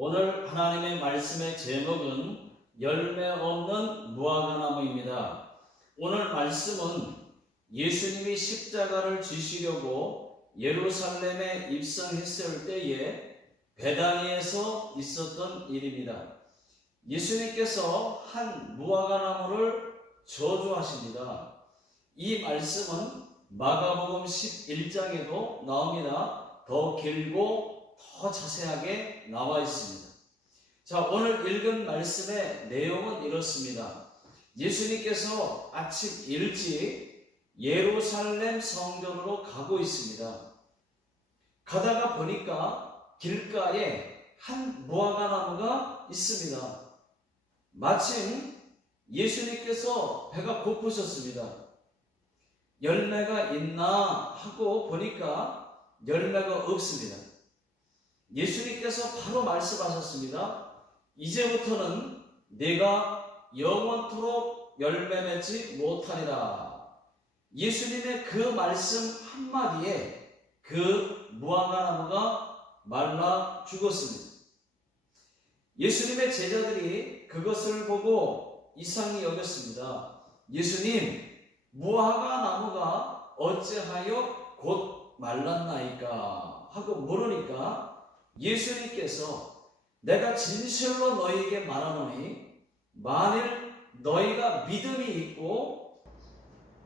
오늘 하나님의 말씀의 제목은 열매 없는 무화과나무입니다. 오늘 말씀은 예수님이 십자가를 지시려고 예루살렘에 입성했을 때에 베다니에서 있었던 일입니다. 예수님께서 한 무화과나무를 저주하십니다. 이 말씀은 마가복음 11장에도 나옵니다. 더 길고 더 자세하게 나와 있습니다. 자, 오늘 읽은 말씀의 내용은 이렇습니다. 예수님께서 아침 일찍 예루살렘 성전으로 가고 있습니다. 가다가 보니까 길가에 한 무화과나무가 있습니다. 마침 예수님께서 배가 고프셨습니다. 열매가 있나 하고 보니까 열매가 없습니다. 예수님께서 바로 말씀하셨습니다. 이제부터는 내가 영원토록 열매 맺지 못하리라. 예수님의 그 말씀 한마디에 그 무화과나무가 말라 죽었습니다. 예수님의 제자들이 그것을 보고 이상히 여겼습니다. 예수님, 무화과나무가 어찌하여 곧 말랐나이까 하고 물으니까 예수님께서 내가 진실로 너희에게 말하노니 만일 너희가 믿음이 있고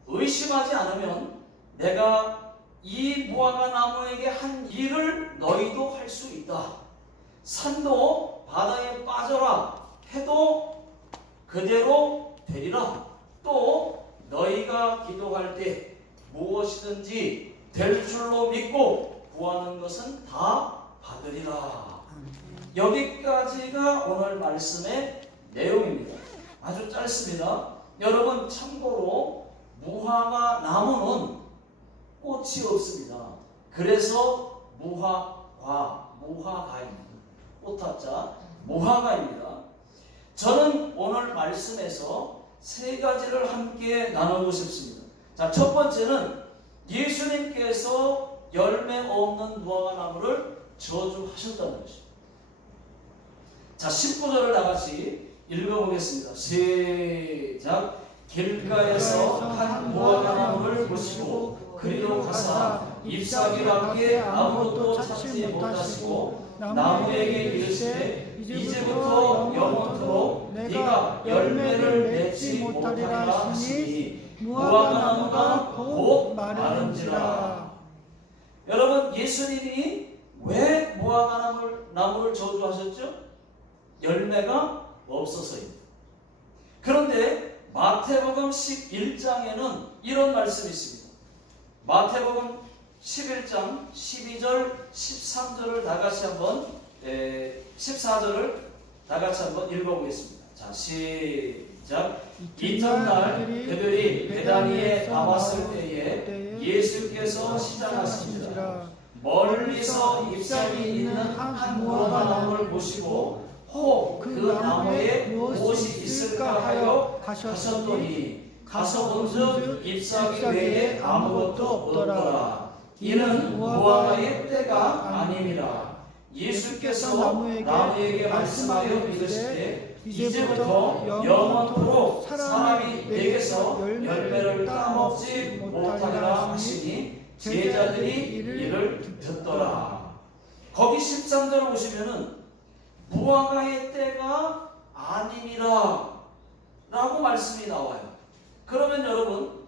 의심하지 않으면 내가 이 무화과나무에게 한 일을 너희도 할 수 있다. 산도 바다에 빠져라 해도 그대로 되리라. 또 너희가 기도할 때 무엇이든지 될 줄로 믿고 구하는 것은 다 받으리라. 여기까지가 오늘 말씀의 내용입니다. 아주 짧습니다. 여러분, 참고로 무화과 나무는 꽃이 없습니다. 그래서 무화과입니다. 꽃합자 무화과입니다. 저는 오늘 말씀에서 세 가지를 함께 나누고 싶습니다. 자, 첫 번째는 예수님께서 열매 없는 무화과나무를 저주하셨다는 것입니다. 자, 19절을 다같이 읽어보겠습니다. 시작. 길가에서 한 무화과나무를 보시고 그리로 가사 잎사귀밖에 아무것도 찾지 못하시고 나무에게 이르시되 이제부터 영원토록 네가 열매를 맺지 못하리라 하시니 무화과나무가 곧 마른지라. 여러분, 예수님이 왜 무화과나무를 저주하셨죠? 열매가 없어서입니다. 그런데 마태복음 11장에는 이런 말씀이 있습니다. 마태복음 11장 12절 13절을 다같이 한번 14절을 다같이 한번 읽어보겠습니다. 자, 시작. 이튿날 그들이 베다니에 나왔을 때에 예수께서 시장하십니다. 멀리서 잎사귀 있는 한 무화과나무를 보시고 혹 그 나무에 무엇이 있을까 하여 가셨더니 가서 본즉 잎사귀 외에 아무것도 없더라. 이는 무화과의 때가 아님이라. 예수께서 나무에게 말씀하여 이르시되 이제부터 영원토록 사람이 내게서 열매를 따먹지 못하리라 하시니 제자들이 이를 듣더라. 거기 13절 보시면은 무화과의 때가 아님이라 라고 말씀이 나와요. 그러면 여러분,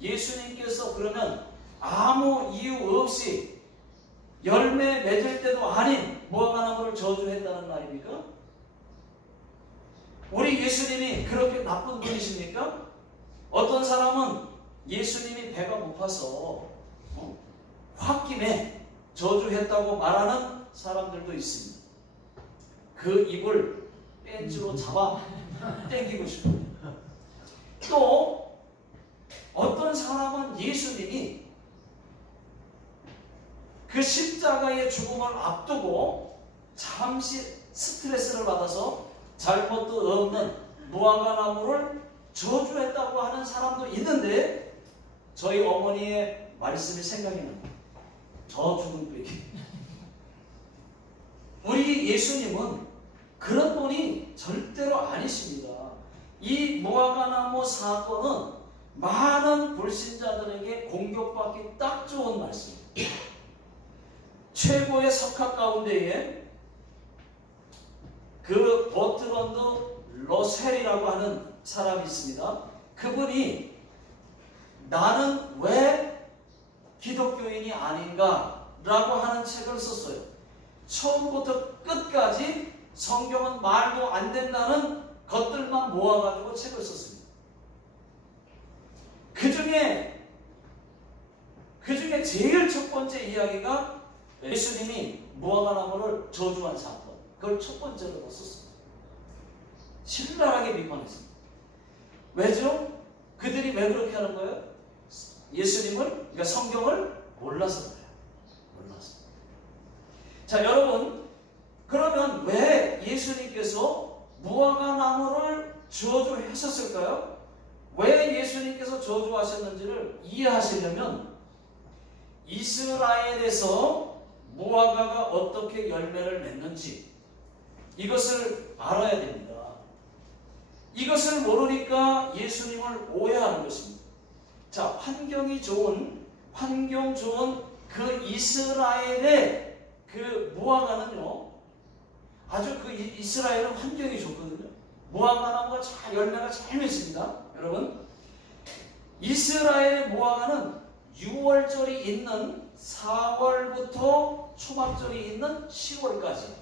예수님께서 그러면 아무 이유 없이 열매 맺을 때도 아닌 무화과나무를 저주했다는 말입니까? 우리 예수님이 그렇게 나쁜 분이십니까? 어떤 사람은 예수님이 배가 고파서 홧김에 저주했다고 말하는 사람들도 있습니다. 그 입을 뺀지로 잡아 당기고 싶습니다. 또 어떤 사람은 예수님이 그 십자가의 죽음을 앞두고 잠시 스트레스를 받아서 잘못도 없는 무화과나무를 저주했다고 하는 사람도 있는데 저희 어머니의 말씀이 생각이 납니다. 저 죽은 빼기. 우리 예수님은 그런 분이 절대로 아니십니다. 이 무화과나무 사건은 많은 불신자들에게 공격받기 딱 좋은 말씀입니다. 최고의 석학 가운데에 그 버트런드 러셀이라고 하는 사람이 있습니다. 그분이 나는 왜 기독교인이 아닌가 라고 하는 책을 썼어요. 처음부터 끝까지 성경은 말도 안 된다는 것들만 모아가지고 책을 썼습니다. 그 중에 제일 첫 번째 이야기가 예수님이 무화과나무를 저주한 사건, 그걸 첫 번째로 썼습니다. 신랄하게 비판했습니다. 왜죠? 그들이 왜 그렇게 하는 거예요? 예수님을, 그러니까 성경을 몰라서 그래요. 몰라서. 자, 여러분, 그러면 왜 예수님께서 무화과나무를 저주하셨을까요? 왜 예수님께서 저주하셨는지를 이해하시려면 이스라엘에서 무화과가 어떻게 열매를 맺는지 이것을 알아야 됩니다. 이것을 모르니까 예수님을 오해하는 것입니다. 자, 환경 좋은 그 이스라엘의 그 무화과는요, 아주 그 이스라엘은 환경이 좋거든요. 무화과나무가 잘 열매가 잘 맺습니다. 여러분, 이스라엘의 무화과는 6월절이 있는 4월부터 초막절이 있는 10월까지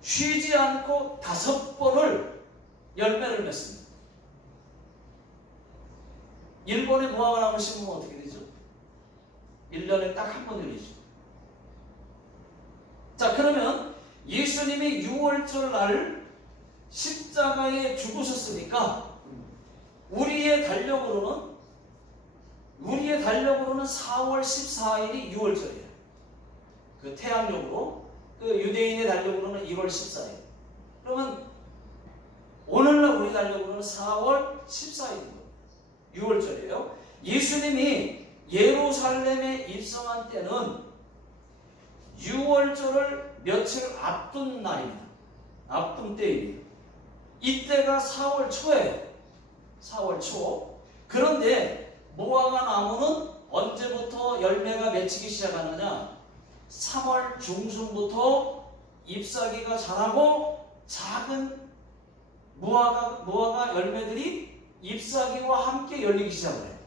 쉬지 않고 5번을 열매를 맺습니다. 일본의 무화과나무를 심으면 어떻게 되죠? 1년에 딱 한 번 열리죠. 자, 그러면 예수님이 6월절 날 십자가에 죽으셨으니까 우리의 달력으로는 4월 14일이 6월절이에요. 그 태양력으로, 그 유대인의 달력으로는 1월 14일. 그러면 오늘날 우리 달력으로는 4월 14일입니다. 6월절이에요. 예수님이 예루살렘에 입성한 때는 6월절을 며칠 앞둔 날입니다. 앞둔 때입니다. 이때가 4월 초예요. 4월 초. 그런데 무화과 나무는 언제부터 열매가 맺히기 시작하느냐? 3월 중순부터 잎사귀가 자라고 작은 무화과 열매들이 잎사귀와 함께 열리기 시작을 해요.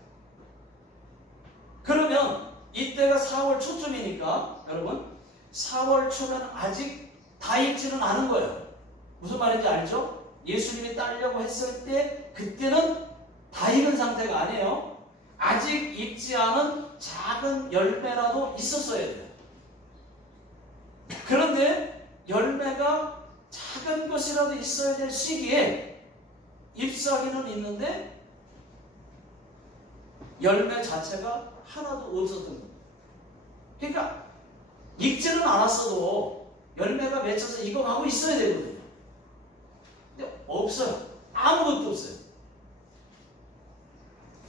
그러면 이때가 4월 초쯤이니까 여러분, 4월 초면 아직 다 익지는 않은 거예요. 무슨 말인지 알죠? 예수님이 따르려고 했을 때 그때는 다 익은 상태가 아니에요. 아직 익지 않은 작은 열매라도 있었어야 돼요. 그런데 열매가 작은 것이라도 있어야 될 시기에 잎사귀는 있는데 열매 자체가 하나도 없었던 겁니다. 그러니까 익지는 않았어도 열매가 맺혀서 익어가고 있어야 되거든요. 근데 없어요. 아무것도 없어요.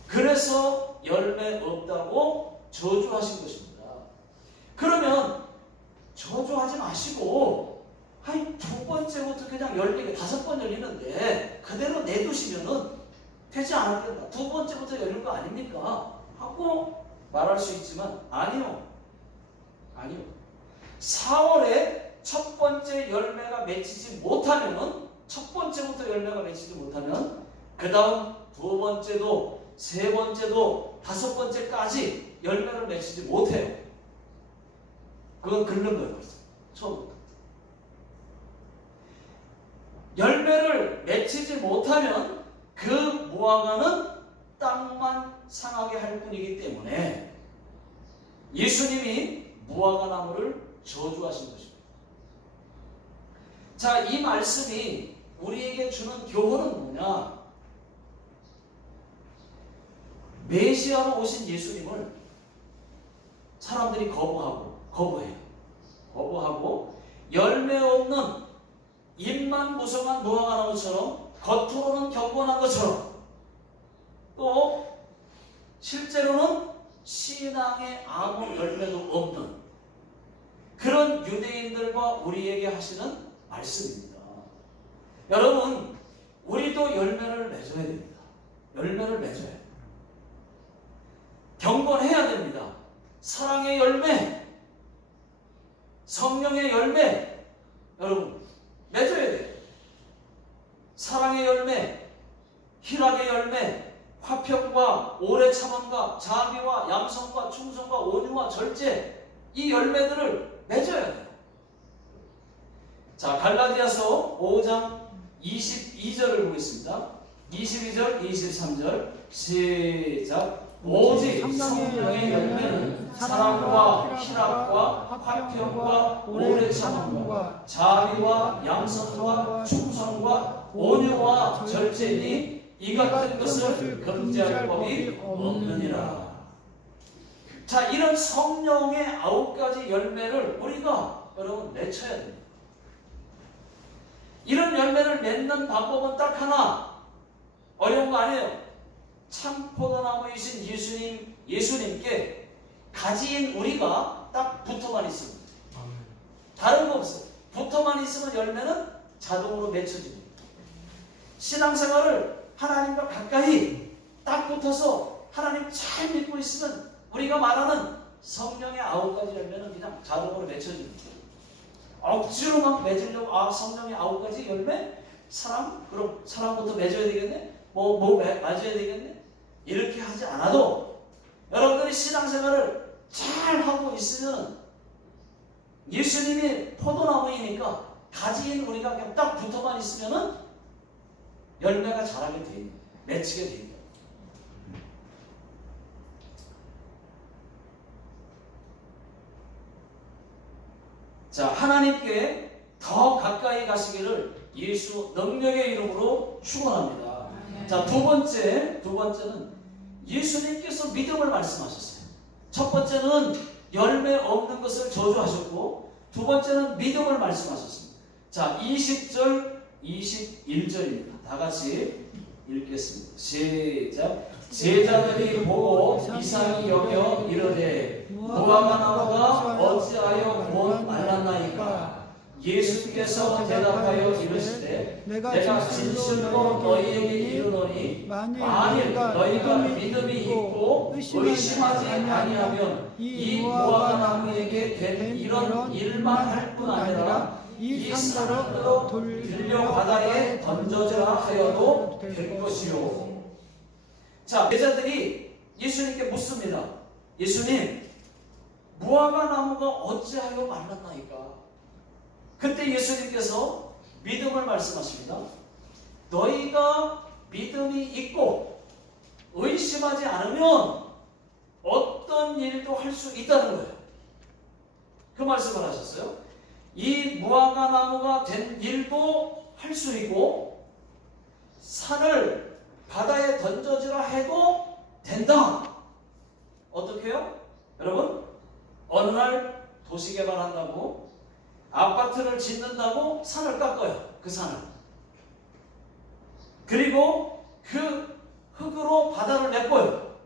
그래서 열매 없다고 저주하신 것입니다. 그러면 저주하지 마시고 두 번째부터 그냥 열리게 5번 열리는데 그대로 내두시면은 되지 않았겠나? 두 번째부터 열릴 거 아닙니까? 하고 말할 수 있지만 아니요. 4월에 첫 번째 열매가 맺히지 못하면은, 첫 번째부터 열매가 맺히지 못하면 그 다음 두 번째도 세 번째도 5번째까지 열매를 맺히지 못해요. 그건 긁는 거예요. 처음부터. 열매를 맺히지 못하면 그 무화과는 땅만 상하게 할 뿐이기 때문에 예수님이 무화과 나무를 저주하신 것입니다. 자, 이 말씀이 우리에게 주는 교훈은 뭐냐? 메시아로 오신 예수님을 사람들이 거부해요. 열매 없는 잎만 무성한 무화과 나무처럼, 겉으로는 경건한 것처럼, 또 실제로는 신앙의 아무 열매도 없는 그런 유대인들과 우리에게 하시는 말씀입니다. 여러분, 우리도 열매를 맺어야 됩니다. 열매를 맺어야 돼요. 경건해야 됩니다. 사랑의 열매, 성령의 열매, 여러분 맺어야 돼요. 사랑의 열매, 희락의 열매, 화평과 오래 참음과 자비와 양성과 충성과 온유와 절제, 이 열매들을 맺어야 돼요. 자, 갈라디아서 5장 22절을 보겠습니다. 22절, 23절 시작. 오직 성령의 열매는 사랑과 희락과 화평과 오래 참음과 자비와 양성과 충성과 온유와 절제니 이 같은 것을 금지할 법이 없느니라. 자, 이런 성령의 9가지 열매를 우리가 여러분 맺혀야 됩니다. 이런 열매를 맺는 방법은 딱 하나, 어려운 거 아니에요. 참 포도나무이신 예수님께 가지인 우리가 딱 붙어만 있습니다. 다른 거 없어요. 붙어만 있으면 열매는 자동으로 맺혀집니다. 신앙생활을 하나님과 가까이 딱 붙어서 하나님 잘 믿고 있으면 우리가 말하는 성령의 9가지 열매는 그냥 자동으로 맺혀집니다. 억지로 막 맺으려고, 성령의 9가지 열매? 사랑? 그럼 사랑부터 맺어야 되겠네? 맞아야 되겠네? 이렇게 하지 않아도 여러분들이 신앙생활을 잘 하고 있으면 예수님이 포도나무이니까 가지인 우리가 그냥 딱 붙어만 있으면 열매가 자라게 됩니다. 맺히게 됩니다. 자, 하나님께 더 가까이 가시기를 예수 능력의 이름으로 축원합니다. 자, 두 번째는 예수님께서 믿음을 말씀하셨어요. 첫 번째는 열매 없는 것을 저주하셨고, 두 번째는 믿음을 말씀하셨습니다. 자, 20절, 21절입니다. 다 같이 읽겠습니다. 시작. 제자들이 보고 이상히 여겨 이르되 무화과 나무가 어찌하여 곧 말랐나이까? 예수께서 대답하여 이르시되 내가 진실로 너희에게 이르노니 만일 너희가 믿음이 있고 의심하지 아니하면 이 무화과 나무에게 된 이런 일만 할 뿐 아니라 이 산더러 들려 바다에 던져져라 하여도 될 것이요. 자, 제자들이 예수님께 묻습니다. 예수님, 무화과 나무가 어찌하여 말랐나이까? 그때 예수님께서 믿음을 말씀하십니다. 너희가 믿음이 있고 의심하지 않으면 어떤 일도 할 수 있다는 거예요. 그 말씀을 하셨어요. 이 무화과 나무가 된 일도 할 수 있고 산을 바다에 던져지라 해도 된다. 어떻게 해요? 여러분, 어느 날 도시 개발한다고 아파트를 짓는다고 산을 깎아요. 그 산을. 그리고 그 흙으로 바다를 메꿔요.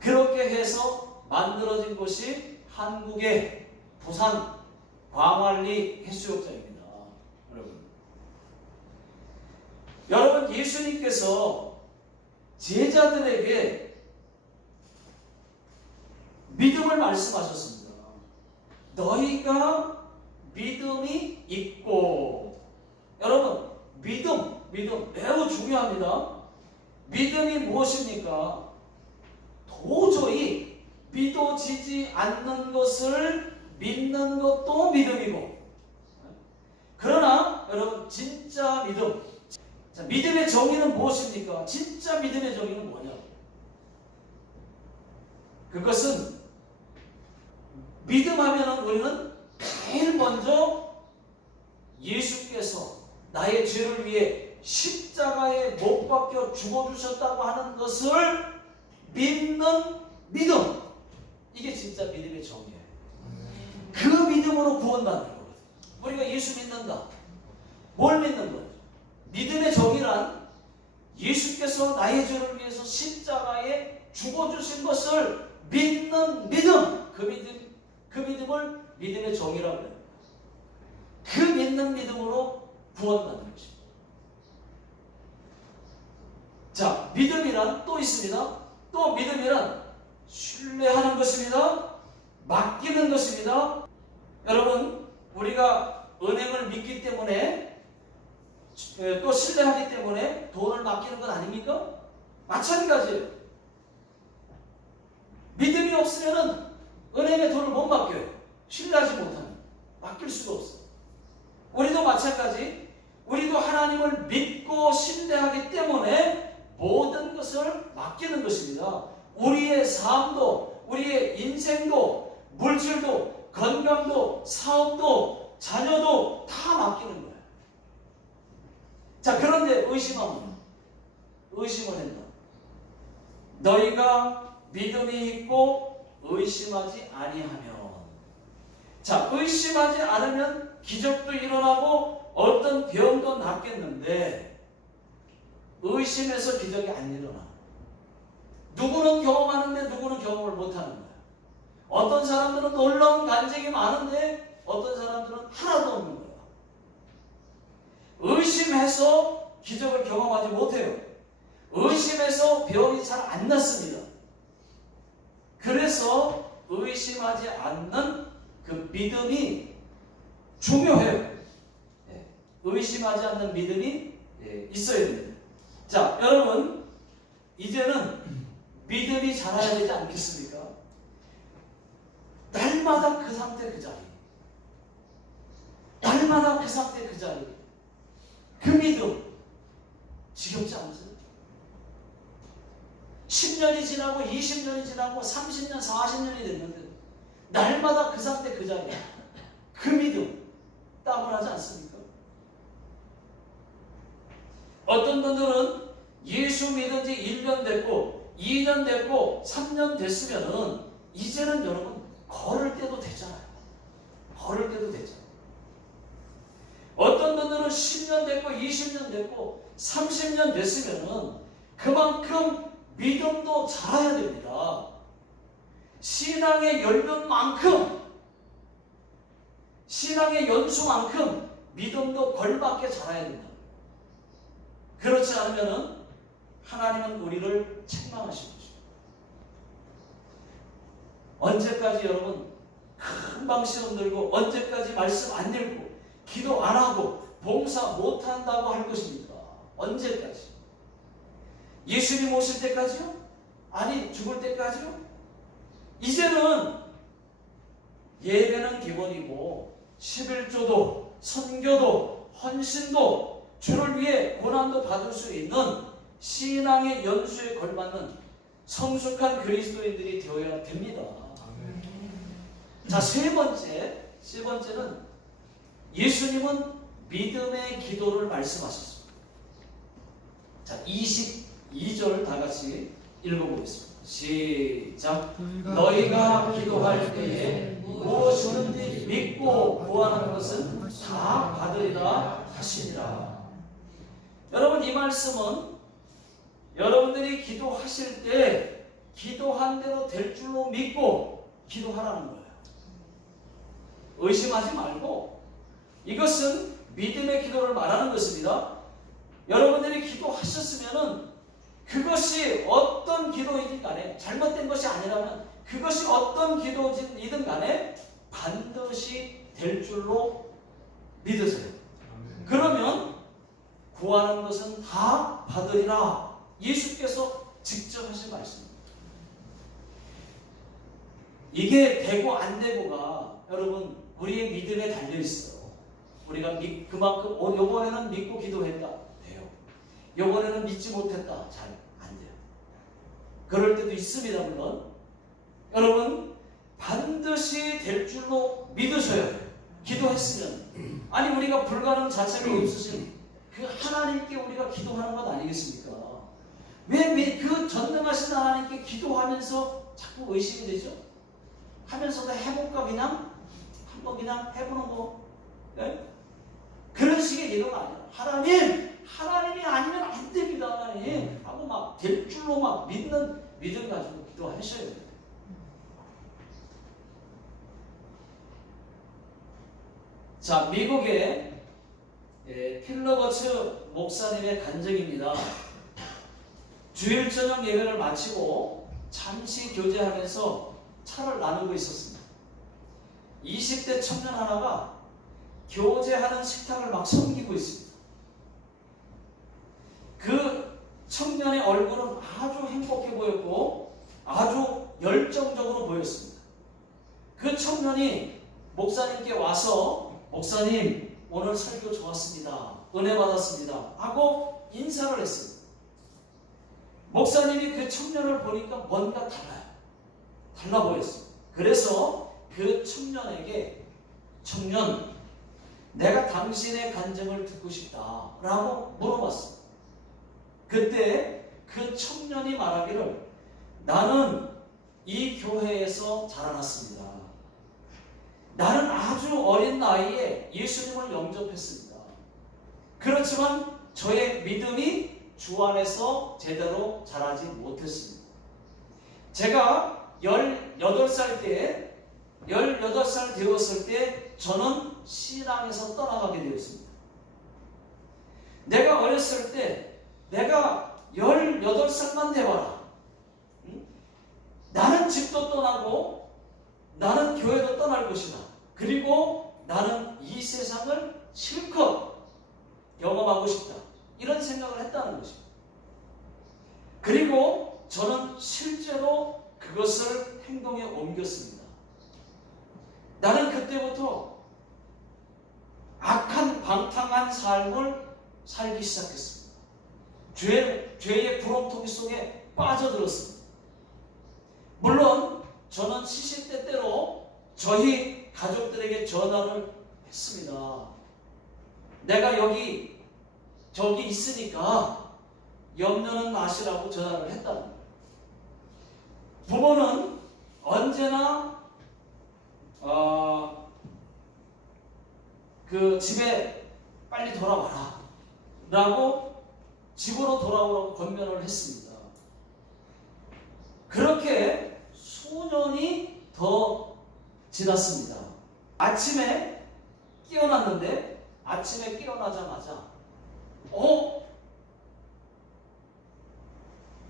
그렇게 해서 만들어진 곳이 한국의 부산 광안리 해수욕장입니다. 여러분, 예수님께서 제자들에게 믿음을 말씀하셨습니다. 너희가 믿음이 있고, 여러분, 믿음 매우 중요합니다. 믿음이 무엇입니까? 도저히 믿어지지 않는 것을 믿는 것도 믿음이고, 그러나 여러분, 진짜 믿음, 자, 믿음의 정의는 무엇입니까? 진짜 믿음의 정의는 뭐냐고? 그것은 믿음하면 우리는 제일 먼저 예수께서 나의 죄를 위해 십자가에 못 박혀 죽어주셨다고 하는 것을 믿는 믿음. 이게 진짜 믿음의 정의예요. 그 믿음으로 구원받는 거거든요. 우리가 예수 믿는다. 뭘 믿는 거예요? 믿음의 정의란 예수께서 나의 죄를 위해서 십자가에 죽어주신 것을 믿는 믿음. 그 믿음 그 믿음을 믿음의 정의라고 해요. 그 믿는 믿음으로 구원받는 것입니다. 자, 믿음이란 또 있습니다. 또 믿음이란 신뢰하는 것입니다. 맡기는 것입니다. 여러분, 우리가 은행을 믿기 때문에 또 신뢰하기 때문에 돈을 맡기는 건 아닙니까? 마찬가지예요. 믿음이 없으면 은행에 돈을 못 맡겨요. 신뢰하지 못하면 맡길 수가 없어요. 우리도 마찬가지. 우리도 하나님을 믿고 신뢰하기 때문에 모든 것을 맡기는 것입니다. 우리의 삶도, 우리의 인생도, 물질도, 건강도, 사업도, 자녀도 다 맡기는 거예요. 자, 그런데 의심을 한다. 너희가 믿음이 있고 의심하지 아니하면. 자, 의심하지 않으면 기적도 일어나고 어떤 병도 낫겠는데 의심해서 기적이 안 일어나. 누구는 경험하는데 누구는 경험을 못하는 거야. 어떤 사람들은 놀라운 간증이 많은데 어떤 사람들은 하나도 없는 거야. 의심해서 기적을 경험하지 못해요. 의심해서 병이 잘 안 낫습니다. 그래서 의심하지 않는 그 믿음이 중요해요. 의심하지 않는 믿음이 있어야 됩니다. 자, 여러분, 이제는 믿음이 자라야 되지 않겠습니까? 날마다 그 상태 그 자리. 날마다 그 상태 그 자리. 그 믿음. 지겹지 않으세요? 10년이 지나고 20년이 지나고 30년, 40년이 됐는데 날마다 그 상태 그 자리. 그 믿음. 따분하지 않습니까? 어떤 분들은 예수 믿은 지 1년 됐고 2년 됐고 3년 됐으면은 이제는 여러분 걸을 때도 되잖아요. 걸을 때도 되잖아요. 어떤 분들은 10년 됐고 20년 됐고 30년 됐으면은 그만큼 믿음도 자라야 됩니다. 신앙의 열변만큼, 신앙의 연수만큼 믿음도 걸맞게 자라야 된다. 그렇지 않으면 하나님은 우리를 책망하실 것입니다. 언제까지 여러분 금방 시험 들고 언제까지 말씀 안 읽고 기도 안 하고 봉사 못 한다고 할 것입니까? 언제까지? 예수님 오실 때까지요? 아니 죽을 때까지요? 이제는 예배는 기본이고 11조도 선교도 헌신도 주를 위해 고난도 받을 수 있는 신앙의 연수에 걸맞는 성숙한 그리스도인들이 되어야 됩니다. 자, 세 번째는 예수님은 믿음의 기도를 말씀하셨습니다. 자, 22절 다 같이 읽어보겠습니다. 시작. 너희가 기도할 때에 무엇이든지 믿고 구하는 것은 다 받으리라 하시니라. 여러분, 이 말씀은 여러분들이 기도하실 때 기도한 대로 될 줄로 믿고 기도하라는 거예요. 의심하지 말고, 이것은 믿음의 기도를 말하는 것입니다. 여러분들이 기도하셨으면은 그것이 어떤 기도이든 간에, 잘못된 것이 아니라면 그것이 어떤 기도이든 간에 반드시 될 줄로 믿으세요. 그러면 구하는 것은 다 받으리라. 예수께서 직접 하신 말씀입니다. 이게 되고 안 되고가 여러분 우리의 믿음에 달려 있어요. 우리가 그만큼 요번에는 믿고 기도했다. 돼요. 요번에는 믿지 못했다. 잘 안 돼요. 그럴 때도 있습니다. 물론 여러분 반드시 될 줄로 믿으셔야 돼요. 기도했으면. 아니 우리가 불가능 자체가 없으신 그 하나님께 우리가 기도하는 것 아니겠습니까? 왜 그 전능하신 하나님께 기도하면서 자꾸 의심이 되죠? 하면서도 해볼까 그냥? 한번 그냥 해보는 거. 네? 그런 식의 기도가 아니라 하나님이 아니면 안 됩니다. 하나님 하고 막 될 줄로 막 믿는 믿음 가지고 기도하셔야 돼요. 자, 미국의 필러버츠 목사님의 간증입니다. 주일 저녁 예배를 마치고 잠시 교제하면서 차를 나누고 있었습니다. 20대 청년 하나가 교제하는 식탁을 막 섬기고 있습니다. 그 청년의 얼굴은 아주 행복해 보였고 아주 열정적으로 보였습니다. 그 청년이 목사님께 와서 목사님 오늘 설교 좋았습니다. 은혜 받았습니다. 하고 인사를 했습니다. 목사님이 그 청년을 보니까 뭔가 달라 보였습니다. 그래서 그 청년에게 청년 내가 당신의 간증을 듣고 싶다 라고 물어봤습니다. 그때 그 청년이 말하기를 나는 이 교회에서 자라났습니다. 나는 아주 어린 나이에 예수님을 영접했습니다. 그렇지만 저의 믿음이 주 안에서 제대로 자라지 못했습니다. 제가 18살 되었을 때 저는 신앙에서 떠나가게 되었습니다. 내가 어렸을 때 내가 18살만 돼봐라. 나는 집도 떠나고 나는 교회도 떠날 것이다. 그리고 나는 이 세상을 실컷 경험하고 싶다. 이런 생각을 했다는 것입니다. 그리고 저는 실제로 그것을 행동에 옮겼습니다. 나는 그때부터 악한 방탕한 삶을 살기 시작했습니다. 죄의 구렁텅이 속에 빠져들었습니다. 물론 저는 시시때때로 저희 가족들에게 전화를 했습니다. 내가 저기 있으니까 염려는 마시라고 전화를 했다는 거예요. 부모는 언제나 그 집에 빨리 돌아와라 라고 집으로 돌아오라고 권면을 했습니다. 그렇게 수년이 더 지났습니다. 아침에 깨어났는데 아침에 깨어나자마자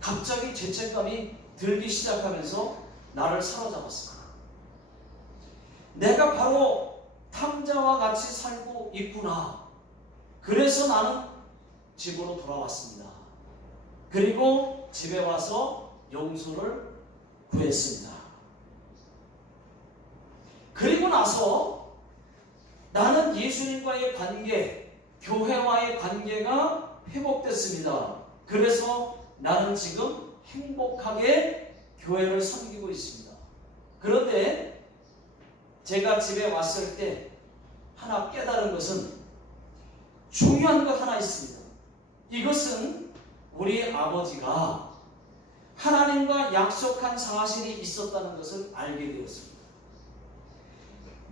갑자기 죄책감이 들기 시작하면서 나를 사로잡았습니다. 내가 바로 탕자와 같이 살고 있구나. 그래서 나는 집으로 돌아왔습니다. 그리고 집에 와서 용서를 구했습니다. 그리고 나서 나는 예수님과의 관계, 교회와의 관계가 회복됐습니다. 그래서 나는 지금 행복하게 교회를 섬기고 있습니다. 그런데 제가 집에 왔을 때 하나 깨달은 것은 중요한 것 하나 있습니다. 이것은 우리 아버지가 하나님과 약속한 사실이 있었다는 것을 알게 되었습니다.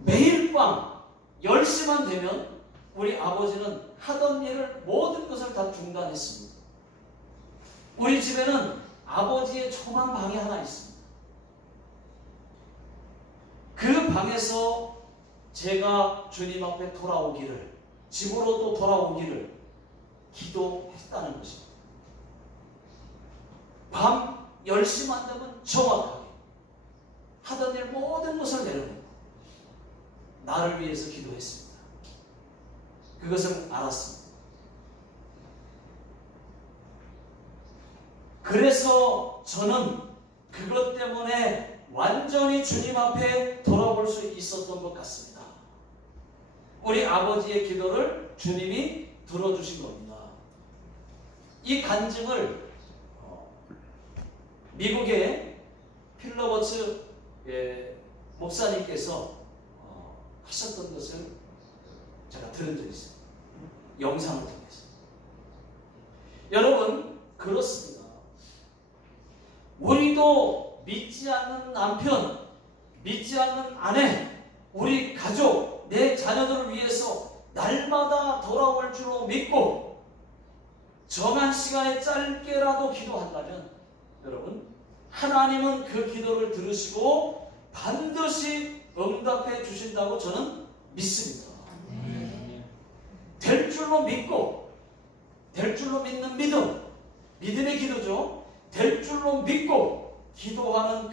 매일 밤 10시만 되면 우리 아버지는 하던 일을 모든 것을 다 중단했습니다. 우리 집에는 아버지의 조그만 방이 하나 있습니다. 그 방에서 제가 주님 앞에 돌아오기를, 집으로도 돌아오기를 기도했다는 것입니다. 밤 10시만 되면 정확하게 하던 일 모든 것을 내려놓고 나를 위해서 기도했습니다. 그것을 알았습니다. 그래서 저는 그것 때문에 완전히 주님 앞에 돌아올 수 있었던 것 같습니다. 우리 아버지의 기도를 주님이 들어주신 겁니다. 이 간증을 미국의 필러버츠 목사님께서 하셨던 것을 제가 들은 적이 있어요. 영상을 통해서. 여러분, 그렇습니다. 우리도 믿지 않는 남편, 믿지 않는 아내, 우리 가족, 내 자녀들을 위해서 날마다 돌아올 줄로 믿고 정한 시간에 짧게라도 기도한다면 여러분, 하나님은 그 기도를 들으시고 반드시 응답해 주신다고 저는 믿습니다. 줄로 믿고, 될 줄로 믿는 믿음, 믿음의 기도죠. 될 줄로 믿고 기도하는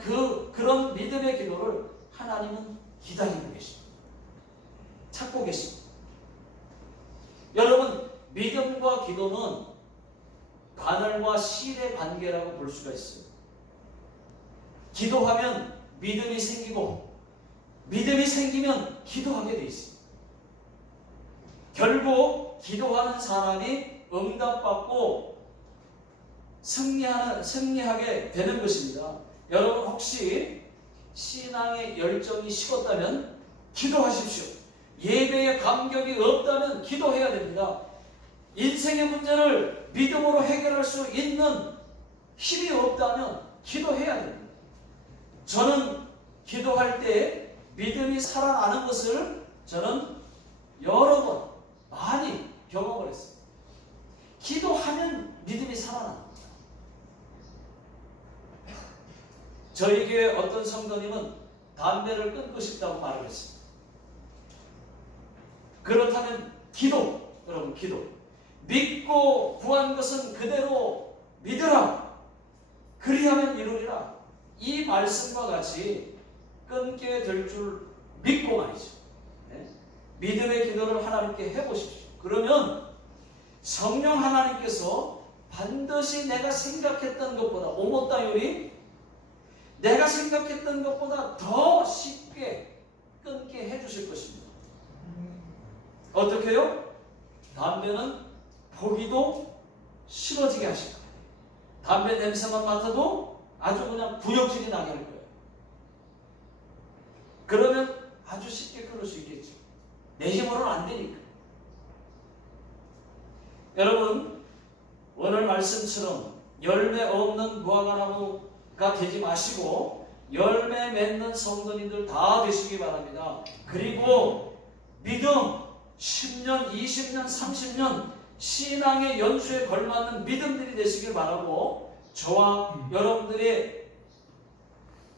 그런 믿음의 기도를 하나님은 기다리고 계십니다. 찾고 계십니다. 여러분, 믿음과 기도는 바늘과 실의 관계라고 볼 수가 있어요. 기도하면 믿음이 생기고, 믿음이 생기면 기도하게 돼 있습니다. 결국 기도하는 사람이 응답받고 승리하게 되는 것입니다. 여러분, 혹시 신앙의 열정이 식었다면 기도하십시오. 예배의 감격이 없다면 기도해야 됩니다. 인생의 문제를 믿음으로 해결할 수 있는 힘이 없다면 기도해야 됩니다. 저는 기도할 때 믿음이 살아나는 것을 저는 여러 번 많이 경험을 했습니다. 기도하면 믿음이 살아납니다. 저희 교회 어떤 성도님은 담배를 끊고 싶다고 말을 했습니다. 그렇다면 기도, 여러분, 기도. 믿고 구한 것은 그대로 믿으라. 그리하면 이루리라. 이 말씀과 같이 끊게 될 줄 믿고 말이죠. 네? 믿음의 기도를 하나님께 해보십시오. 그러면 성령 하나님께서 반드시 내가 생각했던 것보다, 오모따요리, 내가 생각했던 것보다 더 쉽게 끊게 해주실 것입니다. 어떻게 해요? 담배는 보기도 싫어지게 하실 거예요. 담배 냄새만 맡아도 아주 그냥 구역질이 나게 할 거예요. 그러면 아주 쉽게 끊을 수 있겠죠. 내 힘으로는 안 되니까. 여러분, 오늘 말씀처럼 열매 없는 무화과나무가 되지 마시고 열매 맺는 성도님들 다 되시기 바랍니다. 그리고 믿음 10년, 20년, 30년 신앙의 연수에 걸맞는 믿음들이 되시길 바라고, 저와 여러분들의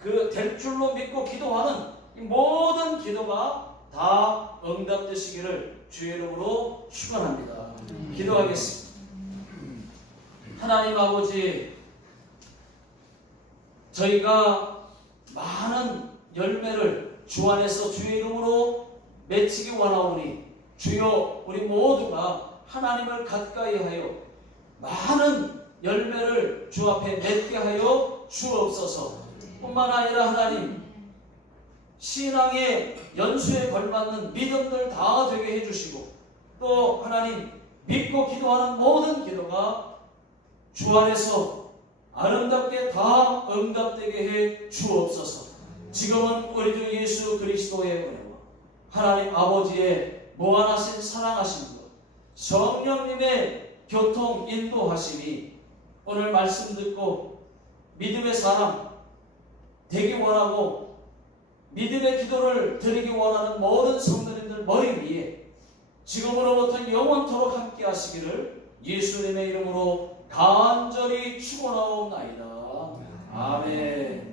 그 될 줄로 믿고 기도하는 이 모든 기도가 다 응답되시기를 주의 이름으로 축원합니다. 기도하겠습니다. 하나님 아버지, 저희가 많은 열매를 주 안에서 주의 이름으로 맺히기 원하오니 주여, 우리 모두가 하나님을 가까이 하여 많은 열매를 주 앞에 맺게 하여 주옵소서. 뿐만 아니라 하나님, 신앙의 연수에 걸맞는 믿음들 다 되게 해주시고, 또 하나님, 믿고 기도하는 모든 기도가 주 안에서 아름답게 다 응답되게 해 주옵소서. 지금은 우리 주 예수 그리스도의 은혜와 하나님 아버지의 무한하신 사랑하심과 성령님의 교통 인도하심이 오늘 말씀 듣고 믿음의 사람 되기 원하고 믿음의 기도를 드리기 원하는 모든 성도님들 머리 위에 지금으로부터 영원토록 함께 하시기를 예수님의 이름으로 간절히 축원하옵나이다. 아멘.